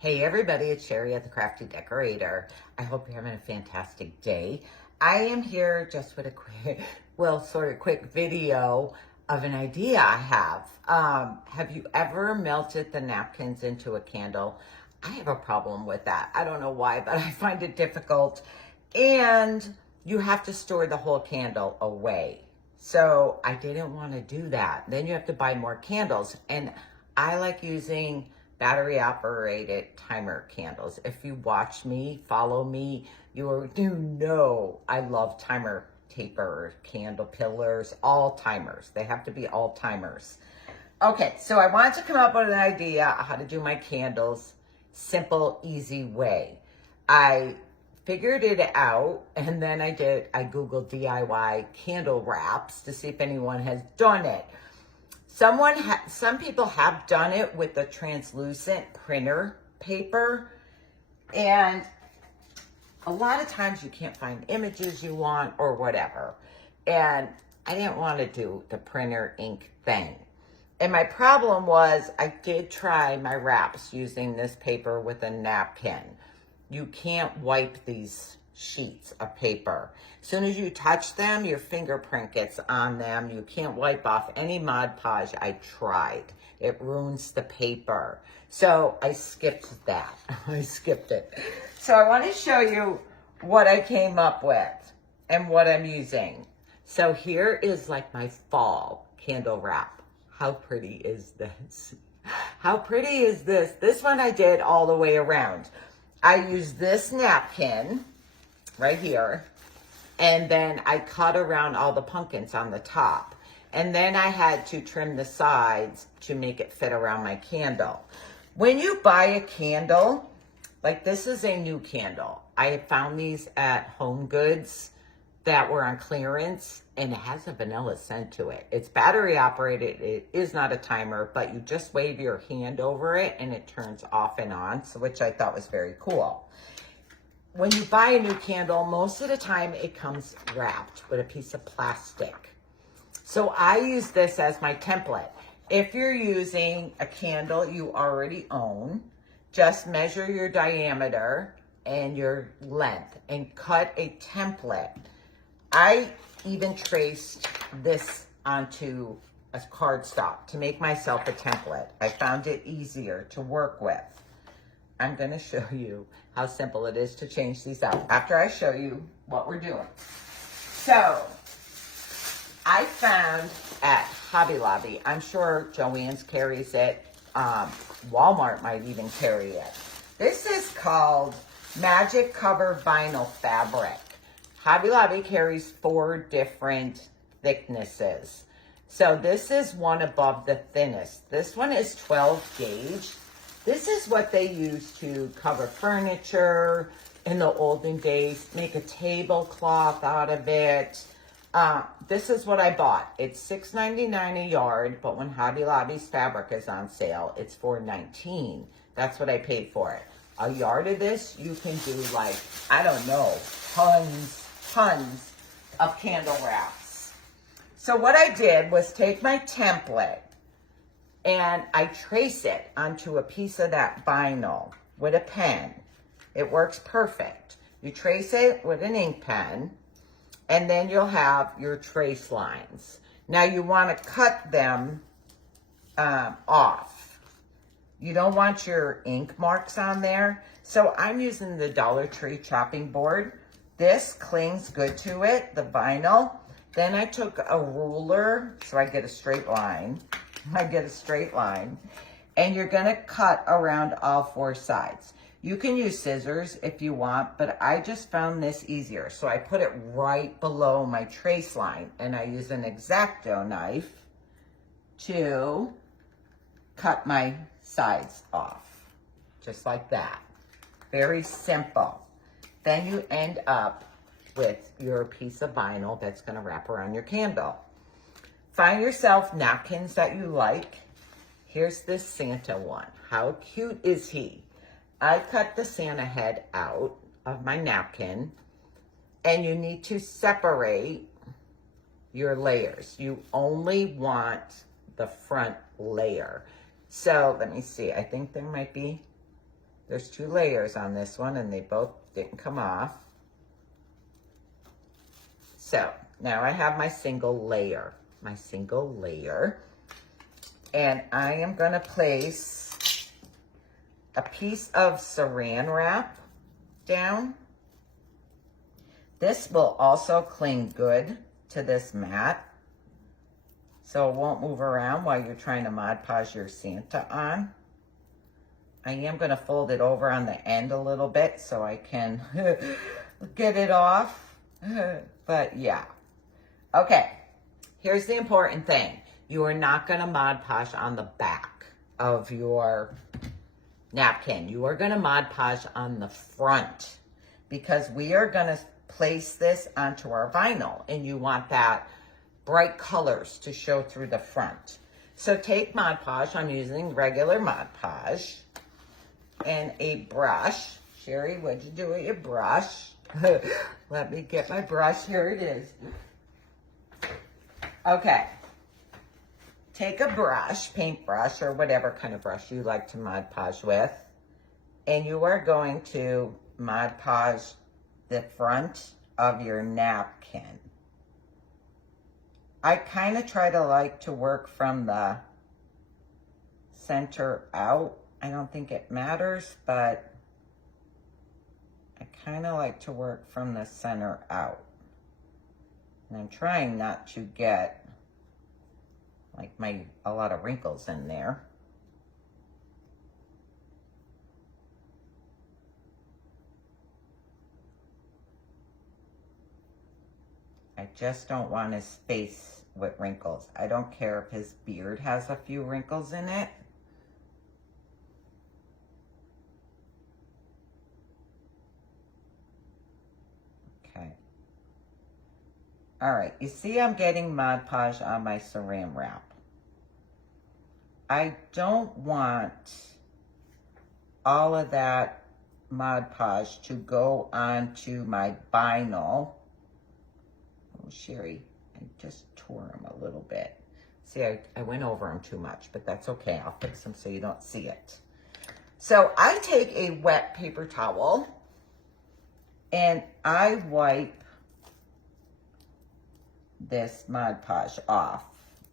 Hey everybody, it's Sherry at the Crafty Decorator. I hope you're having a fantastic day. I am here just with a quick video of an idea I have. Have you ever melted the napkins into a candle? I have a problem with that. I don't know why, but I find it difficult. And you have to store the whole candle away. So I didn't want to do that. Then you have to buy more candles. And I like using battery operated timer candles. If you watch me, follow me, you know I love timer taper, candle pillars, all timers. They have to be all timers. Okay, so I wanted to come up with an idea how to do my candles, simple, easy way. I figured it out, and then I Googled DIY candle wraps to see if anyone has done it. Some people have done it with the translucent printer paper, and a lot of times you can't find images you want or whatever. And I didn't want to do the printer ink thing. And my problem was I did try my wraps using this paper with a napkin. You can't wipe these sheets of paper. As soon as you touch them, your fingerprint gets on them. You can't wipe off any Mod Podge. I tried. It ruins the paper. So I skipped that. I skipped it. So I want to show you what I came up with and what I'm using. So here is like my fall candle wrap. How pretty is this? How pretty is this? This one I did all the way around. I used this napkin right here, and then I cut around all the pumpkins on the top. And then I had to trim the sides to make it fit around my candle. When you buy a candle, like this is a new candle. I found these at Home Goods that were on clearance, and it has a vanilla scent to it. It's battery operated. It is not a timer, but you just wave your hand over it and it turns off and on, so which I thought was very cool. When you buy a new candle, most of the time it comes wrapped with a piece of plastic. So I use this as my template. If you're using a candle you already own, just measure your diameter and your length and cut a template. I even traced this onto a cardstock to make myself a template. I found it easier to work with. I'm going to show you how simple it is to change these out after I show you what we're doing. So I found at Hobby Lobby, I'm sure Joann's carries it. Walmart might even carry it. This is called Magic Cover Vinyl Fabric. Hobby Lobby carries 4 different thicknesses. So this is one above the thinnest. This one is 12 gauge. This is what they used to cover furniture in the olden days, make a tablecloth out of it. This is what I bought. It's $6.99 a yard, but when Hobby Lobby's fabric is on sale, it's $4.19. That's what I paid for it. A yard of this, you can do like, I don't know, tons of candle wraps. So what I did was take my template and I trace it onto a piece of that vinyl with a pen. It works perfect. You trace it with an ink pen, and then you'll have your trace lines. Now you want to cut them off. You don't want your ink marks on there. So I'm using the Dollar Tree chopping board. This clings good to it, the vinyl. Then I took a ruler so I get a straight line. And you're gonna cut around all 4 sides. You can use scissors if you want, but I just found this easier. So I put it right below my trace line, and I use an X-Acto knife to cut my sides off, just like that. Very simple. Then you end up with your piece of vinyl that's gonna wrap around your candle. Find yourself napkins that you like. Here's this Santa one. How cute is he? I cut the Santa head out of my napkin, and you need to separate your layers. You only want the front layer. So let me see, I think there might be There's 2 layers on this one, and they both didn't come off. So now I have my single layer. And I am going to place a piece of saran wrap down. This will also cling good to this mat, so it won't move around while you're trying to Mod Podge your Santa on. I am going to fold it over on the end a little bit so I can get it off. But yeah. Okay, here's the important thing. You are not going to Mod Podge on the back of your napkin. You are going to Mod Podge on the front, because we are going to place this onto our vinyl, and you want that bright colors to show through the front. So take Mod Podge. I'm using regular Mod Podge and a brush. Sherry, what'd you do with your brush? Let me get my brush. Here it is. Okay. Take a brush, paintbrush, or whatever kind of brush you like to Mod Podge with, and you are going to Mod Podge the front of your napkin. I kind of try to like to work from the center out. I don't think it matters, but I kind of like to work from the center out. And I'm trying not to get like a lot of wrinkles in there. I just don't want his face with wrinkles. I don't care if his beard has a few wrinkles in it. Okay. All right, you see I'm getting Mod Podge on my saran wrap. I don't want all of that Mod Podge to go onto my vinyl. Oh, Sherry, I just tore him a little bit. See, I went over him too much, but that's okay. I'll fix him so you don't see it. So I take a wet paper towel and I wipe this Mod Podge off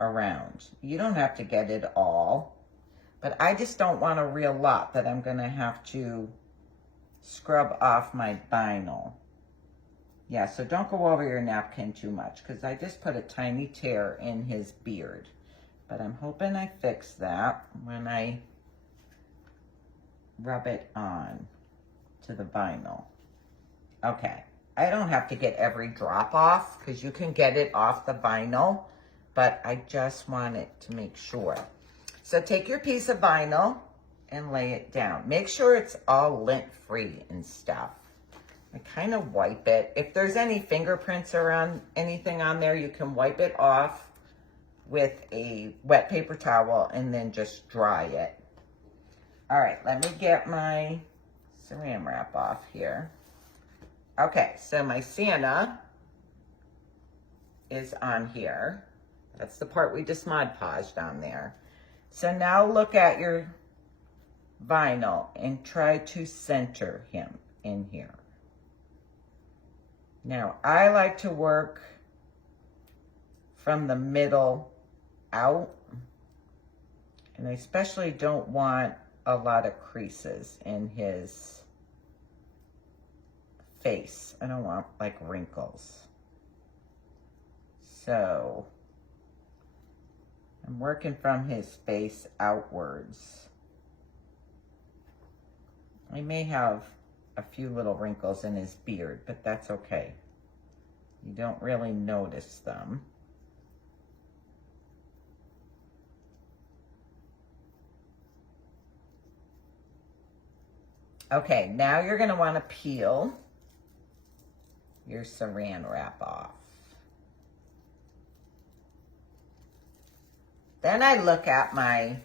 around. You don't have to get it all, but I just don't want a real lot that I'm gonna have to scrub off my vinyl. Yeah, so don't go over your napkin too much, because I just put a tiny tear in his beard. But I'm hoping I fix that when I rub it on to the vinyl. Okay, I don't have to get every drop off, because you can get it off the vinyl, but I just want it to make sure. So take your piece of vinyl and lay it down. Make sure it's all lint-free and stuff. I kind of wipe it. If there's any fingerprints around anything on there, you can wipe it off with a wet paper towel and then just dry it. All right, let me get my saran wrap off here. Okay, so my Santa is on here. That's the part we just Mod Podged on there. So now look at your vinyl and try to center him in here. Now, I like to work from the middle out, and I especially don't want a lot of creases in his face. I don't want like wrinkles. So I'm working from his face outwards. I may have a few little wrinkles in his beard, but that's okay. You don't really notice them. Okay, now you're going to want to peel your saran wrap off. Then I look at my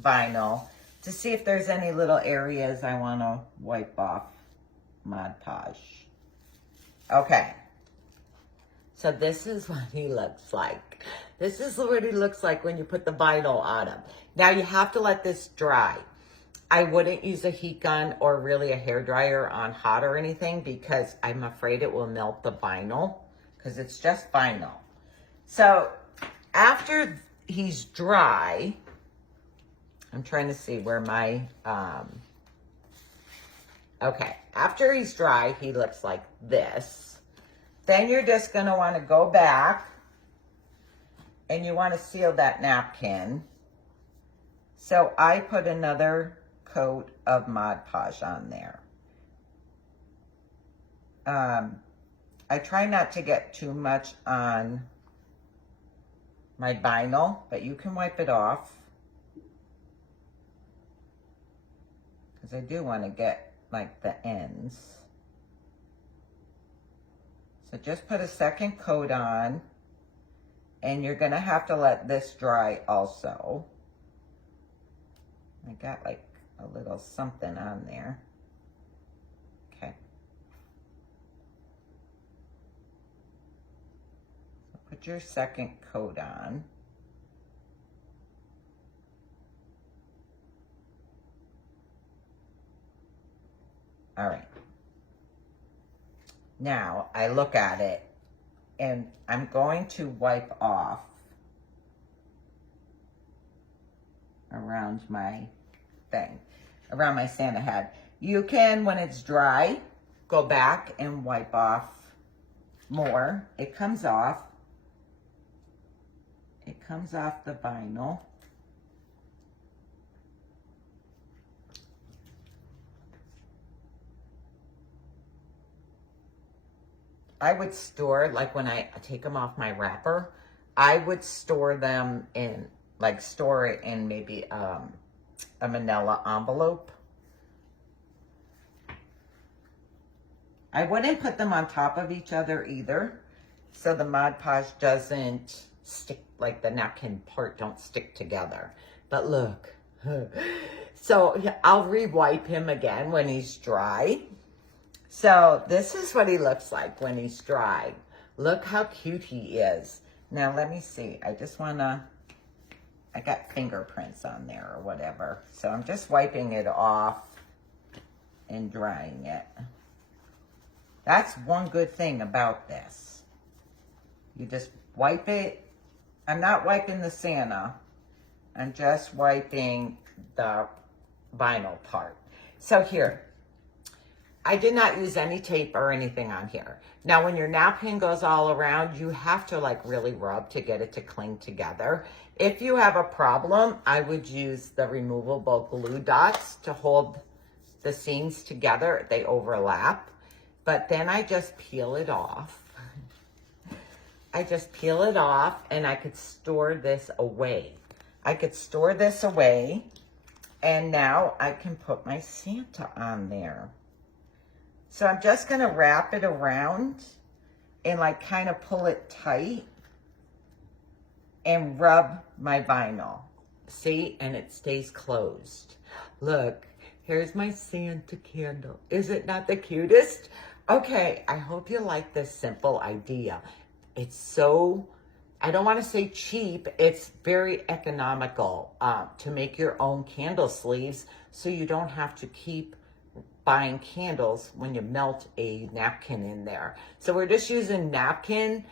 vinyl to see if there's any little areas I want to wipe off Mod Podge. Okay, so this is what he looks like. This is what he looks like when you put the vinyl on him. Now you have to let this dry. I wouldn't use a heat gun or really a hairdryer on hot or anything because I'm afraid it will melt the vinyl because it's just vinyl. So after he's dry, I'm trying to see where my, okay, after he's dry, he looks like this. Then you're just gonna wanna go back and you wanna seal that napkin. So I put another coat of Mod Podge on there. I try not to get too much on my vinyl, but you can wipe it off. Because I do want to get like the ends. So just put a second coat on, and you're gonna have to let this dry also. I got like a little something on there. Okay. So put your second coat on. All right. Now I look at it and I'm going to wipe off around my thing, around my Santa hat. You can, when it's dry, go back and wipe off more. It comes off. It comes off the vinyl. I would store, like when I take them off my wrapper, I would store them in, like store it in maybe a manila envelope. I wouldn't put them on top of each other either, so the Mod Podge doesn't stick, like the napkin part don't stick together. But look, so I'll re-wipe him again when he's dry. So this is what he looks like when he's dry. Look how cute he is. Now let me see, I just wanna, I got fingerprints on there or whatever. So I'm just wiping it off and drying it. That's one good thing about this. You just wipe it. I'm not wiping the Santa. I'm just wiping the vinyl part. So here, I did not use any tape or anything on here. Now, when your napkin goes all around, you have to like really rub to get it to cling together. If you have a problem, I would use the removable glue dots to hold the seams together. They overlap. But then I just peel it off. I just peel it off and I could store this away. I could store this away and now I can put my Santa on there. So I'm just gonna wrap it around and like kind of pull it tight and rub my vinyl. See, and it stays closed. Look, here's my Santa candle. Is it not the cutest? Okay, I hope you like this simple idea. It's so, I don't want to say cheap, it's very economical to make your own candle sleeves so you don't have to keep buying candles when you melt a napkin in there. So we're just using napkin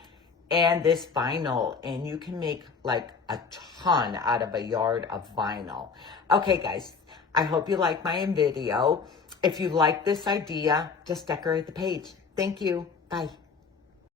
and this vinyl, and you can make like a ton out of a yard of vinyl. Okay, guys, I hope you like my video. If you like this idea, just decorate the page. Thank you. Bye.